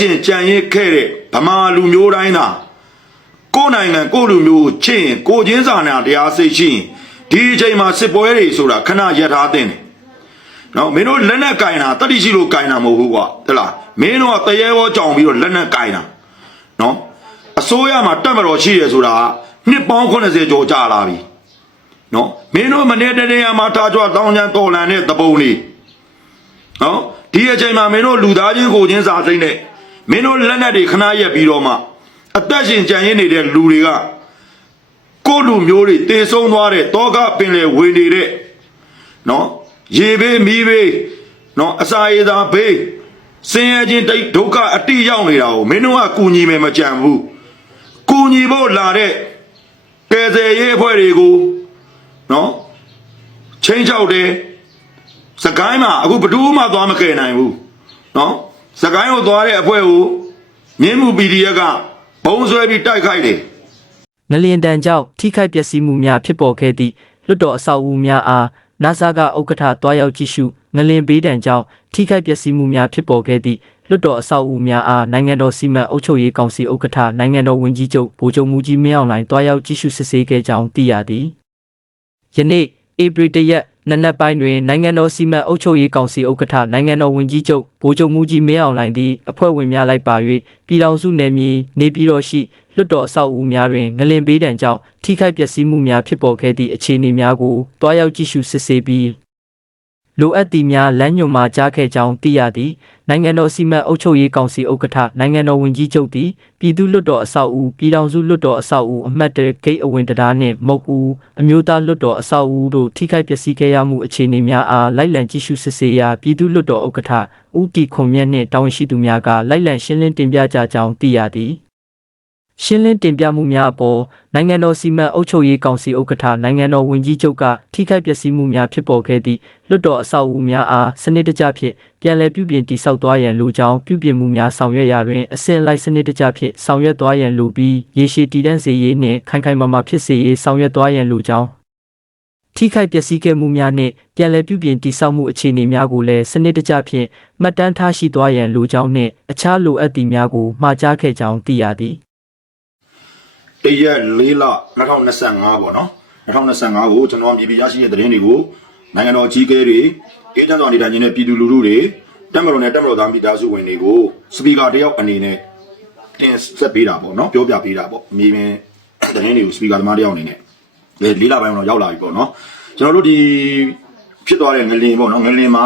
ရှင်ကြံရစ်ခဲ့တဲ့ဗမာလူမျိုးတိုင်းသာကိုယ်နိုင်ငံကိုယ်လူမျိုးကိုချစ်ရင်ကိုယ်ချင်းစာနာတရားစိတ်ရှိရင်ဒီအချိန်မှာစစ်ပွဲတွေဆိုတာခဏရပ်ထားတဲ့တယ်နော်မင်းတို့လက်နဲ့ကင်တာတတိရှိလို့ကင်တာမဟုတ်ဘူးကွာတလားမင်းတို့ကတရေဘောကြောင်ပြီးတော့လက်နဲ့ကင်တာနော်အစိုးရမှာတက်မတော်ရှိရဆိုတာနှစ်ပေါင်း80ကျော်ကြာလာပြီနော်မင်းတို့မနေ့တနေ့မှာထားကြွတောင်းချမ်းတော်လန်တဲ့တပုံလေးနော်ဒီအချိန်မှာမင်းတို့လူသားချင်းကိုချင်းစာစိမ့်နဲ့ မင်းတို့လက်နက်တွေခဏရက်ပြီးတော့မှအသက်ရှင်ကြံရင်းနေတဲ့လူတွေကကိုယ့်လူမျိုးတွေတေဆုံးသွားတဲ့တောကပင်လေဝင်နေတဲ့နော်ရေဘေးမီးဘေးနော်အစာရေစာဘေးဆင်းရဲခြင်းတိတ်ဒုက္ခအတိရောက်နေတာကိုမင်းတို့ကကူညီမယ်မကြံဘူးကူညီဖို့လာတဲ့ကယ်ဆယ်ရေးအဖွဲ့တွေကိုနော်ချင်းချောက်တယ်စကိုင်းမှာအခုဘယ်သူမှသွားမကယ်နိုင်ဘူးနော် စကိုင်းကိုသွားတဲ့အဖွဲကိုမြင်းမှု PDF ကဘုံဆွဲပြီးတိုက်ခိုက်တယ်ငလျင်တန်ကြောင့်ထိခိုက်ပျက်စီးမှုများဖြစ်ပေါ်ခဲ့သည့်လွတ်တော်အဆောက်အဦများအားနာဆာကဥက္ကဋ္ဌတွားရောက်ကြည့်ရှုငလျင်ဘေးတန်ကြောင့်ထိခိုက်ပျက်စီးမှုများဖြစ်ပေါ်ခဲ့သည့်လွတ်တော်အဆောက်အဦများအားနိုင်ငံတော်စီမံအုပ်ချုပ်ရေးကောင်စီဥက္ကဋ္ဌနိုင်ငံတော်ဝန်ကြီးချုပ်ဗိုလ်ချုပ်မူကြီးမင်းအောင်လှိုင်တွားရောက်ကြည့်ရှုစစ်ဆေးခဲ့ကြောင်းသိရသည်ယနေ့ဧပြီတရက် နနက်ပိုင်းတွင်နိုင်ငံတော်စီမံအုပ်ချုပ်ရေးကောင်စီဥက္ကဋ္ဌနိုင်ငံတော်ဝန်ကြီးချုပ်ဗိုလ်ချုပ်မူကြီးမင်းအောင်လှိုင်သည်အဖွဲ့ဝင်များလိုက်ပါ၍ပြည်ထောင်စုနယ်မြေနေပြည်တော်ရှိလွတ်တော်အဆောက်အဦများတွင်ငလင်ဘေးဒဏ်ကြောင့်ထိခိုက်ပျက်စီးမှုများဖြစ်ပေါ်ခဲ့သည့်အခြေအနေများကိုတွားရောက်ကြည့်ရှုစစ်ဆေးပြီး လိုအပ်သည့်များလမ်းညွှန်မှာကြားခဲ့ကြောင်းသိရသည်နိုင်ငံတော်စီမံအုပ်ချုပ်ရေးကောင်စီဥက္ကဋ္ဌနိုင်ငံတော်ဝန်ကြီးချုပ်သည်ပြည်သူ့လွတ်တော်အဆောက်အဦပြည်ထောင်စုလွတ်တော်အဆောက်အဦအမှတ်တရဂိတ်အဝင်တရားနှင့်မုတ်ဦးအမျိုးသားလွတ်တော်အဆောက်အဦတို့ထိခိုက်ပျက်စီးခဲ့ရမှုအခြေအနေများအားလိုက်လံကြည့်ရှုစစ်ဆေးရာပြည်သူ့လွတ်တော်ဥက္ကဋ္ဌဦးတီခွန်မြတ်နှင့်တာဝန်ရှိသူများကလိုက်လံရှင်းလင်းတင်ပြကြကြောင်းသိရသည် ရှင်းလင်းတင်ပြမှုများအပေါ်နိုင်ငံတော်စီမံအုပ်ချုပ်ရေးကောင်စီဥက္ကဋ္ဌနိုင်ငံတော်ဝန်ကြီးချုပ်ကထိခိုက်ပျက်စီးမှုများဖြစ်ပေါ်ခဲ့သည့်လွတ်တော်အဆောက်အဦများအားစနစ်တကျဖြင့်ပြန်လည်ပြုပြင်တည်ဆောက်သွားရန်လိုကြောင်းပြုပြင်မှုများဆောင်ရွက်ရာတွင်အဆင့်လိုက်စနစ်တကျဖြင့်ဆောင်ရွက်သွားရန်လိုပြီးရေရှည်တည်တံ့စေရေးနှင့်ခိုင်ခိုင်မာမာဖြစ်စေရေးဆောင်ရွက်သွားရန်လိုကြောင်းထိခိုက်ပျက်စီးခဲ့မှုများနှင့်ပြန်လည်ပြုပြင်တည်ဆောက်မှုအခြေအနေများကိုလည်းစနစ်တကျဖြင့်မှတ်တမ်းထားရှိသွားရန်လိုကြောင်းနှင့်အခြားလိုအပ်သည့်များကိုမှာကြားခဲ့ကြောင်းသိရသည် တရက်၄လ2025ပေါ့နော်2025ကိုကျွန်တော်ပြည်ပြည်ရရှိတဲ့သတင်းတွေကိုနိုင်ငံတော်ကြီးကဲတွေအေဂျင့်တော်နေထိုင်ခြင်းနဲ့ပြည်သူလူထုတွေတက်မတော်နဲ့တက်မတော်သားမိသားစုဝင်တွေကိုစပီကာတယောက်အနေနဲ့တင်ဆက်ပေးတာပေါ့နော်ပြောပြပေးတာပေါ့အမြင်မြင်သတင်းတွေကိုစပီကာသမားတယောက်အနေနဲ့လေလေးလပိုင်းတော့ရောက်လာပြီပေါ့နော်ကျွန်တော်တို့ဒီဖြစ်သွားတဲ့ငလင်ပေါ့နော်ငလင်မှာ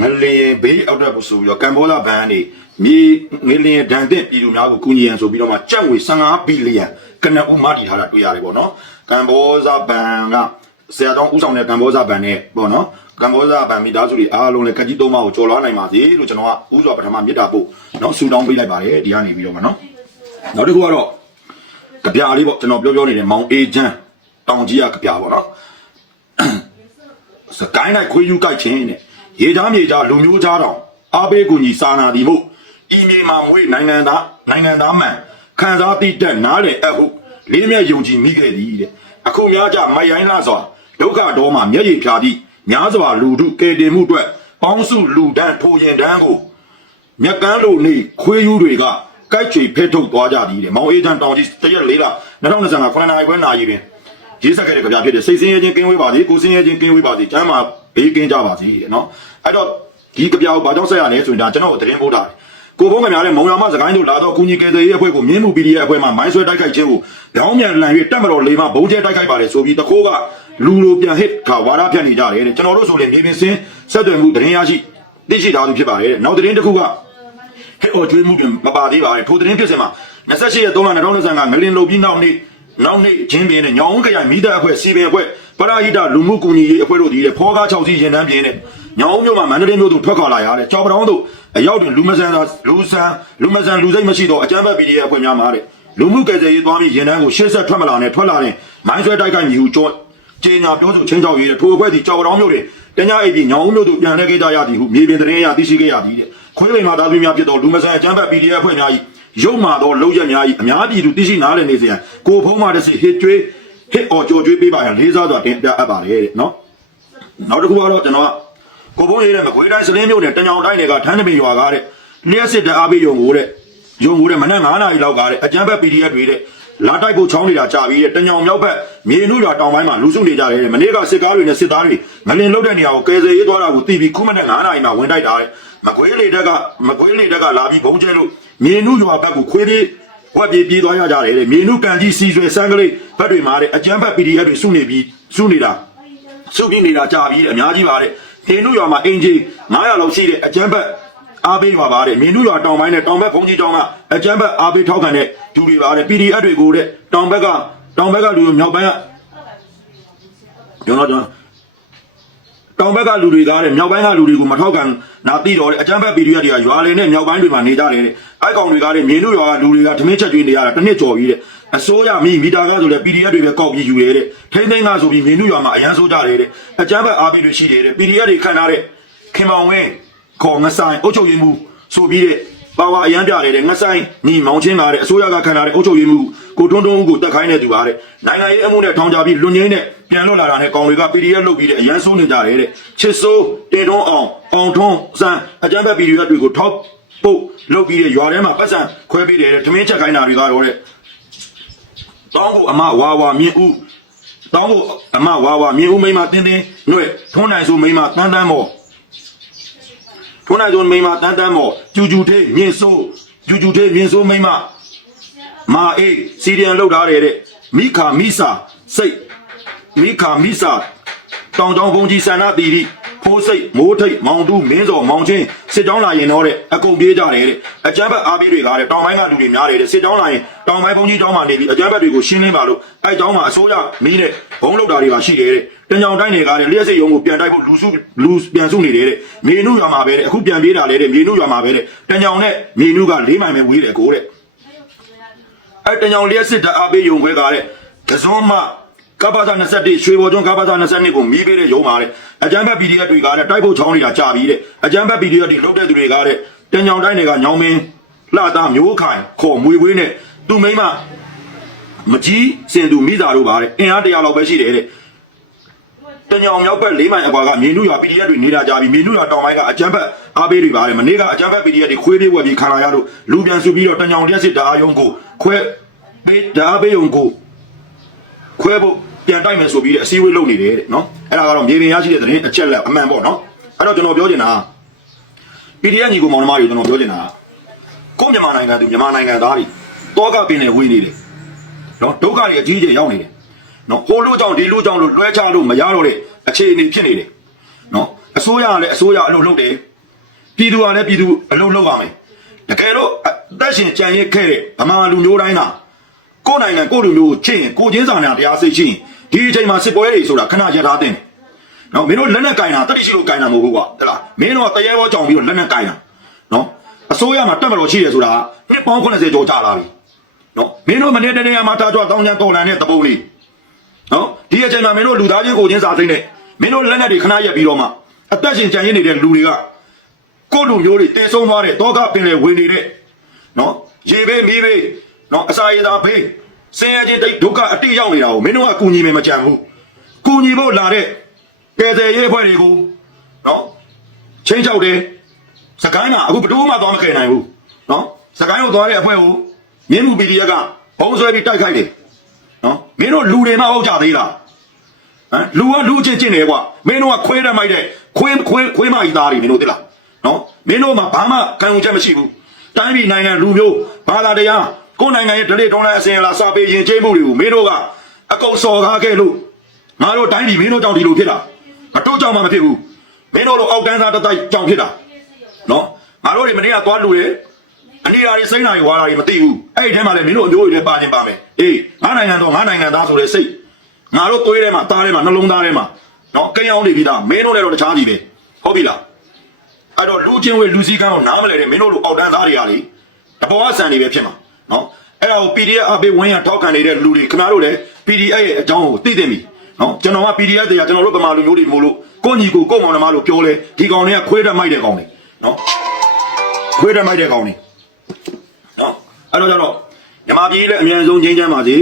ငလင်ဘေးအောက်တက်ဖို့ဆိုပြီးတော့ကမ်ဘောလာဘန်ကနေမြေငလင်ဒဏ်တဲ့ပြည်သူများကိုကူညီရန်ဆိုပြီးတော့မှကြက်ငွေ15ဘီလီယံကနဦးမတည်ထားတာတွေ့ရတယ်ပေါ့နော်ကမ်ဘောဇာဘန်ကဆရာတော်ဦးဆောင်တဲ့ကမ်ဘောဇာဘန်နဲ့ပေါ့နော်ကမ်ဘောဇာဘန်မိသားစုတွေအားလုံးလည်းကကြီးသုံးပါးကိုကြော်လွှားနိုင်ပါစေလို့ကျွန်တော်ကဥစွာပထမမြတ်တာပို့နော်ဆူတောင်းပေးလိုက်ပါတယ်ဒီကနေပြီးတော့မှနော်နောက်တစ်ခုကတော့ကြပြလေးပေါ့ကျွန်တော်ပြောပြောနေတဲ့မောင်အေချမ်းတောင်ကြီးကကြပြပေါ့နော်စကိုင်းလိုက်ခွေးယူကြိုက်ချင်းတဲ့ ရေသားမြေသားလူမျိုးသားတောင်အားပေးကူညီစာနာဒီမို့အီမေမှာမွေးနိုင်ငံသားနိုင်ငံသားမှန်ခံစားတိတက်နားလေအဟုလေးမြတ်ယုံကြည်မိခဲ့သည်တဲ့အခုများကြမိုင်ရိုင်းလာစွာဒုက္ခတော်မှာမျက်ရည်ဖြာပြီးများစွာလူထုကယ်တင်မှုအတွက်ပေါင်းစုလူဒန်းထိုရင်ဒန်းကိုမြက်ကန်းလိုနေခွေးယူတွေကကြိုက်ချွေဖဲထုတ်သွားကြသည်တဲ့မောင်အေးချန်တောင်ကြီးတရက်လေးလား2025ခုနှစ်နာရီခွဲနာရီပင်ရေးဆက်ခဲ့တဲ့ကြပြဖြစ်တဲ့စိတ်ဆင်းရဲခြင်းကင်းဝေးပါစေကိုယ်ဆင်းရဲခြင်းကင်းဝေးပါစေကျမ်းမှာ ဘေးကင်းကြပါစေတဲ့နော်အဲ့တော့ဒီကြပြကိုဘာကြောင့်ဆက်ရလဲဆိုရင်ဒါကျွန်တော်တို့သတင်းပို့တာကိုဘုံကများတဲ့မုံရမစကိုင်းတို့လာတော့ကုညီကယ်ဆယ်ရေးအဖွဲ့ကိုမြင်းမှု PDF အဖွဲ့မှမိုင်းဆွဲတိုက်ခိုက်ခြင်းကိုရောင်းမြန်လန်၍တက်မတော်လေးမှဘုံကျဲတိုက်ခိုက်ပါတယ်ဆိုပြီးတခိုးကလူလိုပြန်ဟစ်ခါဝါရဖြတ်နေကြတယ်တဲ့ကျွန်တော်တို့ဆိုရင်မြေပြင်စင်းဆက်သွယ်မှုသတင်းရရှိသိရှိထားသူဖြစ်ပါတယ်တဲ့နောက်သတင်းတစ်ခုကဟဲ့အော်ကျွေးမှုတွေမပါသေးပါဘူးထိုသတင်းဖြစ်စဉ်မှာ28ရက်3လ2025ငလင်လုတ်ပြီးနောက်နေ့နောက်နေ့ချင်းပြင်းနဲ့ညောင်ဦးခရိုင်မိသားအဖွဲ့စီပင်အဖွဲ့ ပရာဟိတလူမှုကူညီရေးအဖွဲ့တို့ဒီတဲ့ဖောကား6စီရင်တန်းပြင်းနဲ့ညောင်ဦးမြို့မှာမန္တလေးမြို့သို့ထွက်ခွာလာရတဲ့ကြောက်ပတောင်းတို့အရောက်တွင်လူမဆန်သာလူဆန်လူမဆန်လူစိတ်မရှိတော့အကြမ်းဖက် PDF အဖွဲ့များမှာတဲ့လူမှုကယ်ဆယ်ရေးသွားပြီးရင်တန်းကိုရှေ့ဆက်ထွက်မလာနဲ့ထွက်လာတဲ့မိုင်းဆွဲတိုက်ခိုက်မိဟုကြောကျေညာပြောဆိုချင်းချောက်ရေးတဲ့ထိုအဖွဲ့ဒီကြောက်ပတောင်းမြို့တွင်တ냐အိပ်ပြီးညောင်ဦးမြို့သို့ပြန်လဲခဲ့ကြရသည်ဟုမြေပြင်သတင်းအရသိရှိခဲ့ရသည်တဲ့ခွေးလိမ်မာသားသမီးများဖြစ်သောလူမဆန်အကြမ်းဖက် PDF အဖွဲ့များ၏ရုပ်မာသောလောက်ရက်များ၏အများပြည်သူသိရှိနားလည်နေစေရန်ကိုဖုံးမှတစ်စီဟစ်ကျွေး ဟစ်အော်ကြော်ကျွေးပေးပါရန်လေးစားစွာတင်ပြအပ်ပါတယ်တဲ့နော်နောက်တစ်ခုကတော့ကျွန်တော်ကကိုဖုံးရေးတဲ့မကွေးတိုင်းစလင်းမြို့နယ်တညောင်တိုင်းတွေကထန်းတပင်ရွာကားတဲ့လျှက်စစ်တအားပေးယုံကိုတဲ့ယုံကိုတဲ့မနက်9နာရီလောက်ကတဲ့အကြမ်းဖက် PDF တွေတဲ့လာတိုက်ဖို့ချောင်းနေတာကြာပြီတဲ့တညောင်မြောက်ဘက်မြေနုရွာတောင်ပိုင်းမှာလူစုနေကြတယ်တဲ့မနေ့ကစစ်ကားတွေနဲ့စစ်သားတွေငလင်လုတ်တဲ့နေရာကိုကယ်ဆယ်ရေးသွားတာကိုတီးပြီးခုမနဲ့9နာရီမှာဝင်တိုက်တာတဲ့မကွေးလေတက်ကမကွေးလေတက်ကလာပြီးဘုံကျဲလို့မြေနုရွာဘက်ကိုခွေးသေး ဝက်ပြေးပြေးသွားရကြတယ်တဲ့မြေနုကန်ကြီးစီဆွဲစံကလေးဘက်တွေမှာတဲ့အကြမ်းဖက် PDF တွေစုနေပြီးစုနေတာစုပြင်းနေတာကြာပြီတဲ့အများကြီးပါတဲ့။နေနုရွာမှာအင်ဂျီ900လောက်ရှိတဲ့အကျန်းဘက်အားပေးပါပါတဲ့။နေနုရွာတောင်ပိုင်းနဲ့တောင်ဘက်ဘုံကြီးတောင်ကအကျန်းဘက်အားပေးထောက်ခံတဲ့လူတွေပါတဲ့ PDF တွေကိုတဲ့တောင်ဘက်ကတောင်ဘက်ကလူတွေမြောက်ပိုင်းကကျွန်တော်ကျွန်တော် တောင်ဘက်ကလူတွေကတဲ့မြောက်ပိုင်းကလူတွေကိုမထောက်ခံနာတိတော့တဲ့အကျန်းဘက် PDF တွေကရွာလေနဲ့မြောက်ပိုင်းတွေမှာနေကြတယ်တဲ့။အဲကောင်တွေကတဲ့မြေနုရွာကလူတွေကဓမင်းချက်ကျွေးနေရတာတစ်နှစ်ကျော်ပြီတဲ့အစိုးရမိမီတာကဆိုလဲ PDF တွေပဲကောက်ပြီးယူရဲတဲ့ထိမ့်သိမ်းကဆိုပြီးမြေနုရွာမှာအရန်ဆိုးကြတယ်တဲ့အကျန်းဘက်အားပေးတွေရှိတယ်တဲ့ PDF တွေခံထားတဲ့ခင်မောင်ဝင်းခေါ်ငဆိုင်အုတ်ချုပ်ရင်းမှုဆိုပြီးတဲ့ပါဝါအရန်ပြတယ်တဲ့ငဆိုင်ညီမောင်ချင်းလာတဲ့အစိုးရကခံထားတဲ့အုတ်ချုပ်ရင်းမှု ကိုတွန်းတွန်းဦးကိုတက်ခိုင်းနေသူပါတဲ့နိုင်ငံရေးအမှုနဲ့ထောင်ချပြီးလွန်ငင်းနဲ့ပြန်လွတ်လာတာနဲ့ကောင်တွေက PDF လုတ်ပြီးတဲ့အရန်ဆိုးနေကြတယ်တဲ့ချစ်စိုးတင်တွန်းအောင်အောင်ထွန်းစံအကျန်းဘက် PDF တွေကိုထောက်ပုတ်လုတ်ပြီးတဲ့ရွာထဲမှာပတ်စံခွဲပြီးတယ်တဲ့သမင်းချက်ခိုင်းတာတွေကတော့တဲ့တောင်းကိုအမဝါဝါမြင့်ဦးတောင်းကိုအမဝါဝါမြင့်ဦးမိမတင်းတင်းຫນွဲ့ထုံးနိုင်ဆိုမိမတန်းတန်းမော်ထုံးနိုင်ဆိုမိမတန်းတန်းမော်ကျူကျူထေးမြင့်ဆိုးကျူကျူထေးမြင့်ဆိုးမိမ မာအေးစီရီယန်လောက်ထားတယ်တဲ့မိခာမိစာစိတ်မိခာမိစာတောင်တောင်ဘုံကြီးဆန္ဒတီတီဖိုးစိတ်မိုးထိတ်မောင်တူးမင်းစော်မောင်ချင်းစစ်တောင်းလာရင်တော့တဲ့အကုန်ပြေးကြတယ်တဲ့အကြမ်းဖက်အားပေးတွေကတဲ့တောင်ပိုင်းကလူတွေများတယ်တဲ့စစ်တောင်းလာရင်တောင်ပိုင်းဘုံကြီးတောင်းမှနေပြီးအကြမ်းဖက်တွေကိုရှင်းလင်းပါလို့အဲတောင်းမှအစိုးရမီးနဲ့ဘုံလောက်တာတွေကရှိတယ်တဲ့တညောင်တိုင်းတွေကတဲ့လျှက်စိတ်ရုံကိုပြန်တိုက်ဖို့လူစုလူပြန်စုနေတယ်တဲ့မြေနုရွာမှာပဲတဲ့အခုပြန်ပြေးတာလေတဲ့မြေနုရွာမှာပဲတဲ့တညောင်နဲ့မြေနုက၄မိုင်ပဲဝေးတယ်ကိုတဲ့ အဲ့တညောင်လျက်စစ်တအားပေးယုံခွဲကားတဲ့ကစုံမကပ္ပစာ21ရွှေဘော်ကျွန်းကပ္ပစာ22ကိုမီးပေးတဲ့ယုံပါတဲ့အကြမ်းဖက် PDF တွေကတဲ့တိုက်ဖို့ချောင်းနေတာကြာပြီတဲ့အကြမ်းဖက် PDF တွေလုတ်တဲ့သူတွေကတဲ့တညောင်တိုင်းတွေကညောင်မင်းလှသားမျိုးခိုင်ခေါ်မွေဝေးနဲ့သူမိမမကြီးစင်သူမိသားတို့ပါတဲ့အင်အားတရာလောက်ပဲရှိတယ်တဲ့ တညောင်ရောက်ဘက်၄မိုင်အကွာကမြေနုရွာ PDF တွေနေတာကြာပြီမြေနုရွာတောင်ပိုင်းကအကြမ်းဖက်အားပေးတွေပါတယ်မနေ့ကအကြမ်းဖက် PDF တွေခွေးပြေးဝက်ပြီးခံလာရလို့လူပြန်စုပြီးတော့တညောင်လျက်စစ်တအားယုံကိုခွဲပေးတအားပေးယုံကိုခွဲဖို့ပြန်တိုက်မယ်ဆိုပြီးတဲ့အစည်းအဝေးလုပ်နေတယ်တဲ့နော်အဲ့ဒါကတော့မြေပြင်ရရှိတဲ့သတင်းအချက်လက်အမှန်ပေါ့နော်အဲ့တော့ကျွန်တော်ပြောချင်တာက PDF ညီကိုမောင်နှမတွေကျွန်တော်ပြောချင်တာကကိုမြန်မာနိုင်ငံသူမြန်မာနိုင်ငံသားတွေတောကပင်နေဝေးနေတယ်နော်ဒုက္ခတွေအကြီးကြီးရောက်နေတယ် နော်ဟိုလူကြောင့်ဒီလူကြောင့်လို့လွှဲချလို့မရတော့တဲ့အခြေအနေဖြစ်နေတယ်နော်အစိုးရကလည်းအစိုးရအလုပ်လုပ်တယ်ပြည်သူကလည်းပြည်သူအလုပ်လုပ်ရမယ်တကယ်တော့အသက်ရှင်ကြံရစ်ခဲ့တဲ့ဗမာလူမျိုးတိုင်းကကိုယ်နိုင်ငံကိုယ်လူမျိုးကိုချစ်ရင်ကိုချင်းစာနာတရားစိတ်ရှိရင်ဒီအချိန်မှာစစ်ပွဲတွေဆိုတာခဏရထားတဲ့နော်မင်းတို့လက်နဲ့ကင်တာတတိရှိလို့ကင်တာမဟုတ်ဘူးကွာဟဲ့လားမင်းတို့ကတရေဘောကြောင်ပြီးတော့လက်နဲ့ကင်တာနော်အစိုးရမှာတက်မလို့ရှိတယ်ဆိုတာနှစ်ပေါင်း80ကျော်ကြာလာပြီနော်မင်းတို့မနေ့တနေ့မှာတာကြွတောင်းချမ်းတော်လန်တဲ့သဘောလေး နော်ဒီအချိန်မှာမင်းတို့လူသားချင်းကိုချင်းစာစိတ်နဲ့မင်းတို့လက်နဲ့တွေခဏရက်ပြီးတော့မှအသက်ရှင်ကြံရည်နေတဲ့လူတွေကကိုယ့်လူမျိုးတွေတေဆုံးသွားတဲ့တောကပင်လေဝင်နေတဲ့နော်ရေဘေးမီးဘေးနော်အစာရည်သာဖေးစင်ရချင်းတိတ်ဒုက္ခအတိတ်ရောက်နေတာကိုမင်းတို့ကကူညီမယ်မကြံဘူးကူညီဖို့လာတဲ့ကယ်ဆယ်ရေးအဖွဲ့တွေကိုနော်ချင်းချောက်တယ်စကိုင်းကအခုဘယ်သူမှသွားမခဲနိုင်ဘူးနော်စကိုင်းကိုသွားတဲ့အဖွဲ့ကိုမြင်းမှု PDF ကဘုံဆွဲပြီးတိုက်ခိုက်တယ်နော် မင်းတို့လူတွေမှဟုတ်ကြသေးလားဟမ်လူကလူချင်းချင်းတယ်ကွာမင်းတို့ကခွေးတဲ့မိုက်တဲ့ခွေးခွေးခွေးမကြီးသားတွေမင်းတို့သိလားနော်မင်းတို့မှဘာမှကံုံချက်မရှိဘူးတိုင်းပြည်နိုင်ငံလူမျိုးဘာသာတရားကိုယ်နိုင်ငံရဲ့ဒလိထုံးလိုက်အစဉ်အလာစာပေရင်ကျေးမှုတွေကိုမင်းတို့ကအကုန်စော်ကားခဲ့လို့ငါတို့တိုင်းပြည်မင်းတို့ကြောင့်ဒီလိုဖြစ်တာမတို့ကြောင့်မှမဖြစ်ဘူးမင်းတို့လိုအောက်တန်းသားတစ်တိုက်ကြောင့်ဖြစ်တာနော်ငါတို့တွေမနေ့ကသွားလူတယ် အနေရာတွေစိမ့်နာတွေဝါတာတွေမသိဘူးအဲ့ဒီထဲမှာလည်းမင်းတို့အမျိုးတွေလည်းပါခြင်းပါမယ်အေးငါနိုင်ငံတော့ငါနိုင်ငံသားဆိုတဲ့စိတ်ငါတို့သွေးထဲမှာသားထဲမှာနှလုံးသားထဲမှာနော်ကိန်းအောင်နေပြီးသားမင်းတို့လည်းတော့တခြားကြီးပဲဟုတ်ပြီလားအဲ့တော့လူချင်းဝေလူစည်းကမ်းကိုနားမလဲတဲ့မင်းတို့လိုအောက်တန်းသားတွေဟာလေတဘောဆန်နေပဲဖြစ်မှာနော်အဲ့ဒါကို PDF အပေးဝင်းရထောက်ခံနေတဲ့လူတွေခင်ဗျားတို့လည်း PDF ရဲ့အကြောင်းကိုသိသိပြီနော်ကျွန်တော်က PDF တွေကကျွန်တော်တို့ဗမာလူမျိုးတွေမို့လို့ကိုညီကိုကိုမောင်နှမလို့ပြောလဲဒီကောင်တွေကခွေးတက်မိုက်တဲ့ကောင်တွေနော်ခွေးတက်မိုက်တဲ့ကောင်တွေနော် အဲ့တော့ကျတော့မြမပြည်လည်းအမြန်ဆုံးငြိမ်းချမ်းပါစေ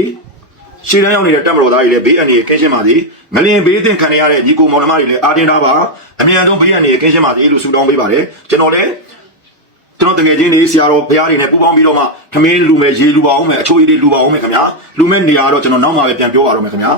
ရှေ့တန်းရောက်နေတဲ့တက်မတော်သားတွေလည်းဘေးအန္တရာယ်ကင်းရှင်းပါစေငလင်ဘေးသင့်ခံရတဲ့ညီကိုမောင်နှမတွေလည်းအာတင်ထားပါအမြန်ဆုံးဘေးအန္တရာယ်ကင်းရှင်းပါစေလို့ဆုတောင်းပေးပါတယ်ကျွန်တော်လည်းကျွန်တော်တကယ်ချင်းနေဆရာတော်ဘုရားတွေနဲ့ပူးပေါင်းပြီးတော့မှခမင်းလူမယ်ရေလူပါအောင်မယ်အချိုးရည်တွေလူပါအောင်မယ်ခင်ဗျာလူမဲ့နေရာတော့ကျွန်တော်နောက်မှပဲပြန်ပြောပါတော့မယ်ခင်ဗျာ